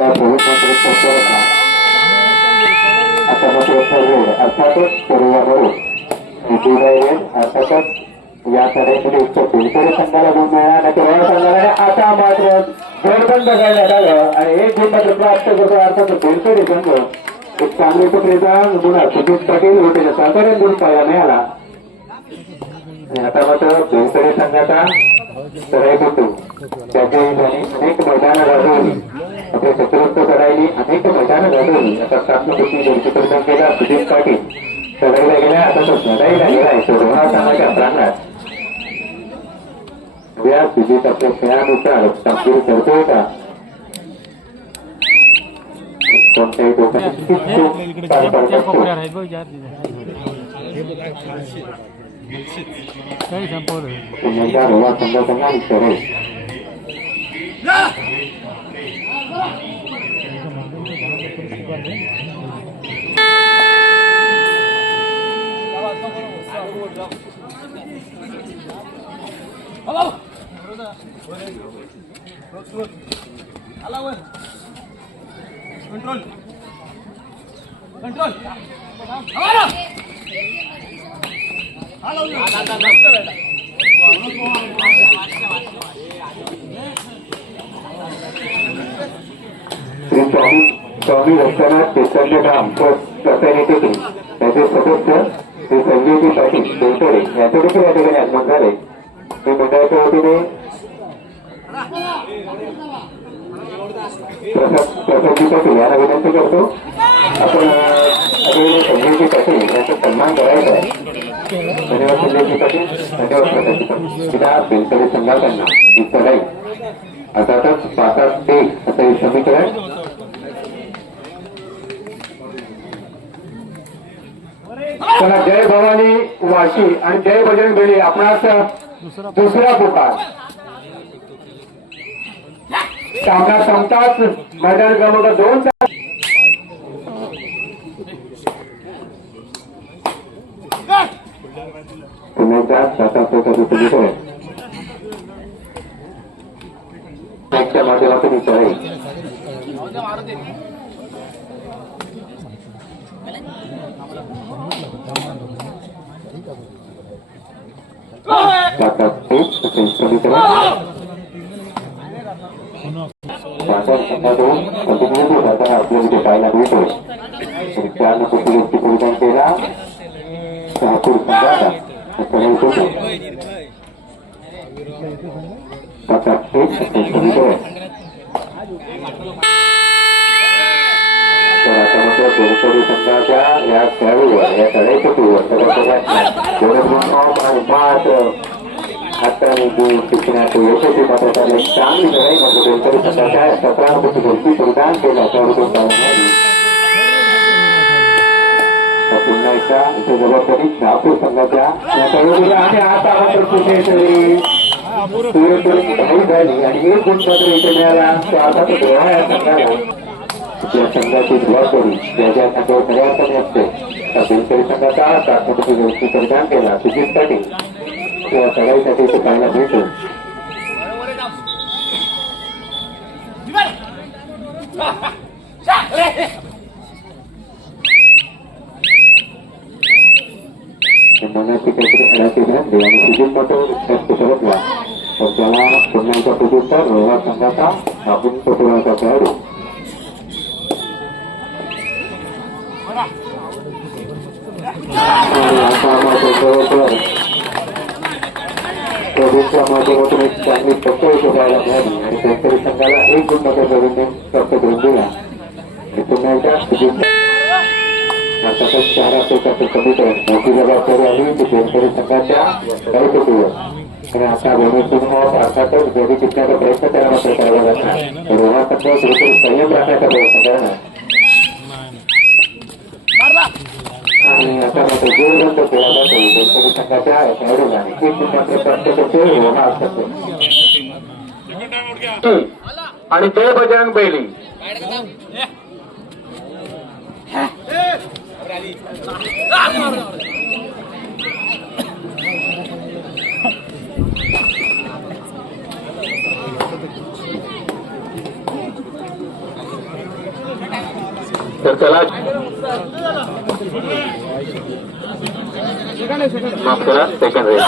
आता मात्र ठरवेल अर्थातच पर्यावरण अर्थातच या लढाईमध्ये उत्तर बेलकरी संघाला गुण मिळाला तेव्हा संघाला आता मात्र जोडबंद करण्यात आलं आणि एक गुण मात्र प्राप्त करतो अर्थात बेलकरी संघ एक चांगली पत्रिका गुन्हा सुजित पाटील होते साधारण गुण पाहायला मिळाला आणि आता मात्र बेलकरी संघाचा चढाई होतो त्याच्या अनेक मैदानं गाजवली आपल्या चतुरस्थ चढाईने अनेक मैदानं गाजवली आता सातपुती गोलकीपर्यंत केला सुजित पाटील चढाईला गेला आता तो चढाईला गेलाय तो रोहा संघाच्या प्रांगणात या सुजित आपल्या खेळानुसार कामगिरी करतोय का कोणत्याही दोघांनी पार पाडतो पुन्हा रोहा संघाचा विचार आहे कंट्रोल कंट्रोल स्वामी रक्षणात चैतन्य धाम सोसायटी त्याचे सदस्य श्री संजीवजी पाटील बेलकरे याचे देखील या ठिकाणी आगमन झाले मी मंडळाच्या वतीने प्रसादजी पाटील यांना विनंती करतो आपण संजीवजी पाटील यांचा सन्मान करायचा आहे धन्यवाद संजीवजी पाटील धन्यवाद प्रसादजी पाटील तिला बेलकरी संघातांना ही चढाई अर्थातच 5-8 असं हे समीकरण चला जय भवानी वाशी आणि जय बजरंग बली आपणास दुसरा पुकार सामना संपताच मैदान क्रमांक 2 पुण्याच्या त्याच्या माध्यमातून ही चढाई आपल्या तिथे पाहायला मिळतो चार नंबर व्यक्ती परिधान केला शहापूर संघाचा बेलकरी संघाच्या या खेळाडूवर या चढाईपटूवर शिक्षणात यशस्वी मात्र चांगली लढाई मात्र बेलकरी संघाच्या 17 नंबर गोष्टी परिधान केला पुन्हा एकदा इथे जबाबदारी शहापूर संघाच्या या खेळाडूला आणि आता मात्र पुण्याची पुरेपूर झाली आणि एक गुण मात्र इथे मिळाला तो आता तो दोहा या संघाला या संघाची जबाबदारी ज्याच्या संघावर खऱ्या अर्थाने असते त्या बेलकरी संघाचा 7 नंबर गोष्टी परिधान केला सुजित पाटील या चढाईसाठी इथे पाहायला मिळतो मनाची काहीतरी अडाची घातली आणि सुजित पाटील जास्त सरकला तर त्याला पुन्हा एकदा प्रत्युत्तर रोहा संघाचा आपण पटोळाचा खेळाडू माध्यमातून एक चांगली टक्कर शोधायला मिळाली आणि बेलकरी संघाला एक गुण मात्र प्राप्त करून दिला आणि पुन्हा एकदा सुजित अर्थातच 4 समीकरण मोठी जबाबदारी आली ती बेलकरी संघाच्या चढाईपटूवर आणि आता वेणूतून अर्थातच घरी टिकण्याचा प्रयत्न त्याला मात्र करावा लागणार रोहा संघ कुठेतरी संयम राखण्याचा प्रयत्न करणार आणि आता मात्र जोरबंद केला जातो बेलकरी संघाच्या खेळाडूला एक गुण मात्र प्राप्त करतो रोहा असतो आणि जय बजरंग बैली तर चला माफ करा सेकंड रेस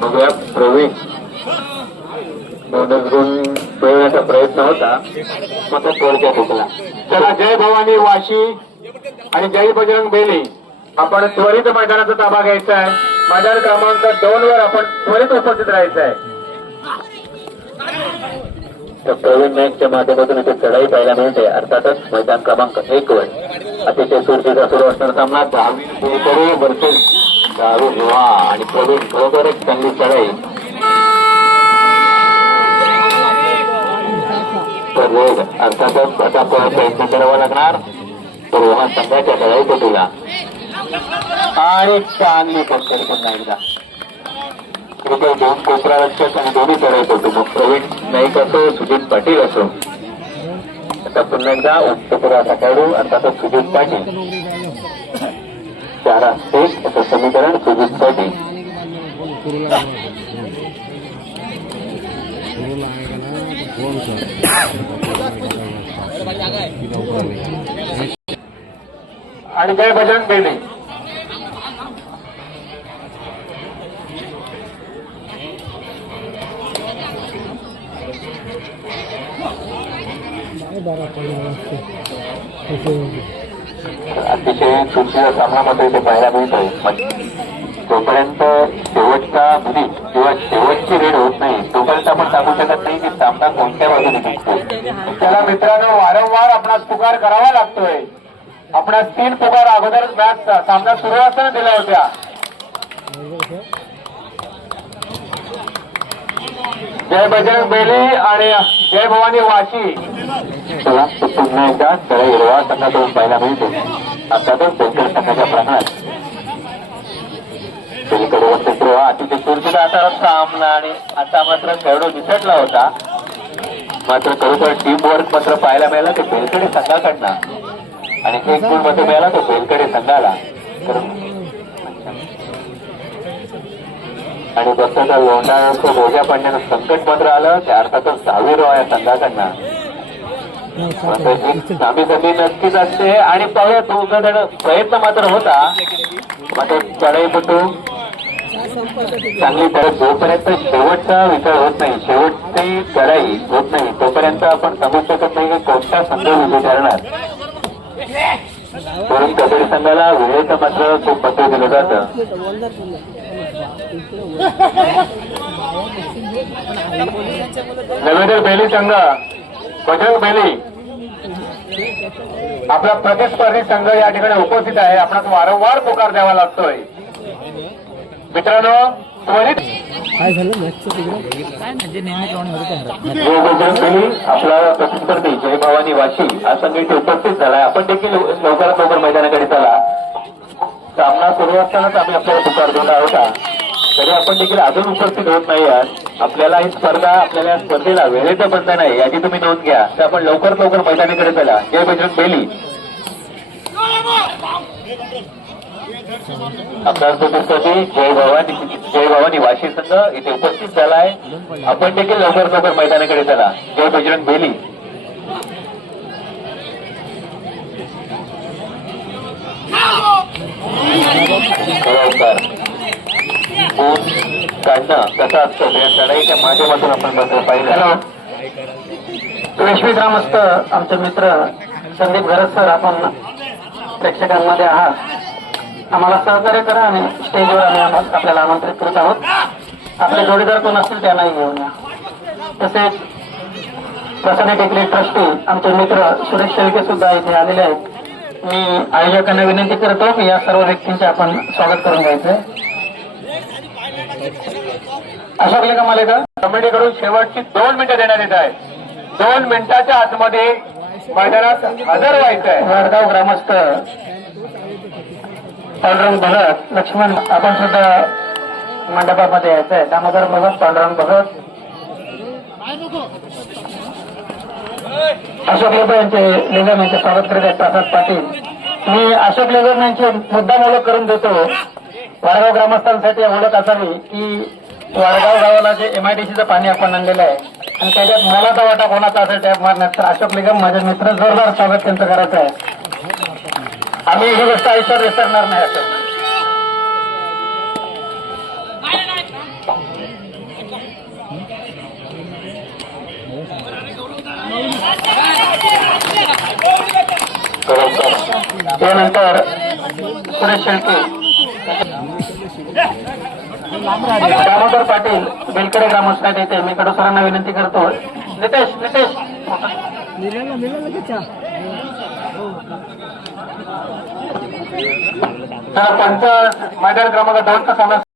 बघूया प्रवीण बोनस गुण मिळवण्याचा प्रयत्न होता मग तो थोडक्यात हुकला. चला जय भवानी वाशी आणि जय बजरंग बेली आपण त्वरित मैदानाचा ताबा घ्यायचा आहे. मैदान क्रमांक 2 वर आपण त्वरित उपस्थित राहायचं आहे. तर प्रवीण मॅचच्या माध्यमातून इथे चढाई पाहायला मिळते. अर्थातच मैदान क्रमांक 1 वर अतिशय सुरक्षित सुरू असणारा सामना 10 वर्सेस दारू युवा आणि प्रवीण बरोबर एक चांगली चढाई. तर रोज अर्थातच आता प्रयत्न करावा लागणार. तर रोहन संघाच्या चढाई तुला आणि चांगली पक्षाने पुन्हा एकदा क्रिकेट 2 कोपरा रक्षक आणि दोन्ही चढाईत होतो. मग प्रवीण नाईक असो सुजित पाटील असो. आता पुन्हा एकदा उत्तपुराचा खेळाडू अर्थातच सुजित पाटील 4-1 असं समीकरण सुजित पाटील. आणि जय बजरंग बेली अतिशय सुरक्षित सामनामध्ये ते पाहायला मिळतोय. जोपर्यंत शेवटचा मिनिट किंवा शेवटची रेड होत नाही तोपर्यंत आपण सांगू शकत नाही की सामना कोणत्या बाजूने जिंकतो. त्याला मित्रांनो वारंवार आपणास पुकार करावा लागतोय. आपणास 3 पुकार अगोदर मॅच सामना सुरू असताना दिल्या होत्या. जय बजरंग बेली आणि जय भवानी वाशी पुन्हा एकदा चढाई हिरवा संघातून पाहायला मिळतो. अर्थातच बेंकर संघाच्या प्रांगणात पलीकडे वसंत अतिशय सुरक्षित असा सामना आणि आता मात्र खेळाडू निसटला होता. मात्र खरोखर टीम वर्क मात्र पाहायला मिळाला ते बेलकडे संघाकडनं आणि 1 गुण मध्ये मिळाला तो बेलकडे संघाला. आणि बसचा लोंढा बोजा पडण्याचं संकट मात्र आलं ते अर्थातच 6वी रो या संघाकडनं. सामी संधी नक्कीच असते आणि पाहूया दोघं जण प्रयत्न मात्र होता. मात्र चढाईपटू चांगली तरच जोपर्यंत शेवटचा विचार होत नाही शेवटची चढाई होत नाही तोपर्यंत आपण सांगू शकत नाही की कोणता संघ विजय ठरणार. म्हणून कबड्डी संघाला वेळेचं मात्र खूप महत्व दिलं जातं. नवेदर बेली संघ बजरंग बेली आपला प्रतिस्पर्धी संघ या ठिकाणी उपस्थित आहे. आपणास वारंवार पुकार द्यावा लागतोय. मित्रांनो त्वरित बजरंग बेली आपला प्रतिस्पर्धी जय भवानी वाशी हा संघ इथे उपस्थित झालाय. आपण देखील लवकरात लवकर मैदानाकडे चला. सामना सुरू असतानाच आम्ही आपल्याला पुकार देऊन होता तरी आपण देखील अजून उपस्थित होत नाही आहात. आपल्याला ही स्पर्धा आपल्याला या स्पर्धेला वेळेचं बंधन आहे याची तुम्ही नोंद घ्या. तर आपण लवकरात लवकर मैदानाकडे चला. जय बजरंग बेली आपला प्रतिस्पर्धी जय भवानी वाशी संघ इथे उपस्थित झाला आहे. आपण देखील लवकरात लवकर मैदानाकडे चला. जय बजरंग बेली काढणं कसं असतं या चढाईच्या माध्यमातून आपण बघतो पाहिजे. हॅलो रश्मी ग्रामस्थ आमचे मित्र संदीप घरत सर आपण प्रेक्षकांमध्ये आहात. आम्हाला सहकार्य करा आणि स्टेजवर आम्ही आपल्याला आमंत्रित करत आहोत. आपले जोडीदार कोण असतील त्यांनाही घेऊन या. तसेच प्रसन्न टेकडी ट्रस्टी आमचे मित्र सुरेश शेळके सुद्धा इथे आलेले आहेत. मी आयोजकांना विनंती करतो की या सर्व व्यक्तींचे आपण स्वागत करून घ्यायचंय. अशोक लेखा मालेकर कमिटीकडून शेवटची 2 मिनिटं देण्यात येत आहे. 2 मिनिटाच्या आतमध्ये मैदानात हजर व्हायचं आहे. वडगाव ग्रामस्थ पांडुरंग भगत लक्ष्मण आपण सुद्धा मंडपामध्ये यायचं आहे. दामोदर भगत पांडुरंग भगत अशोक लेबर यांचे निगम यांचे स्वागत करत आहेत. प्रसाद पाटील मी अशोक लेबर यांची मुद्दाम ओळख करून देतो. वडगाव ग्रामस्थांसाठी ओळख असावी की वडगाव गावाला जे MIDCचं पाणी आपण आणलेलं आहे आणि त्याच्यात मला तर वाटा कोणाचा असेल टॅप मारण्यात, तर अशोक निगम माझे मित्र, जोरदार स्वागत त्यांचं करायचं आहे. आम्ही ही गोष्ट आयुष्यात विसरणार नाही. अशोक त्यानंतर सुरेश शेळके, दामोदर पाटील बेलकडे ग्रामस्थात येते. मी कडू सरांना विनंती करतो. नितेश पंच मैदान क्रमांक 2 चा सामना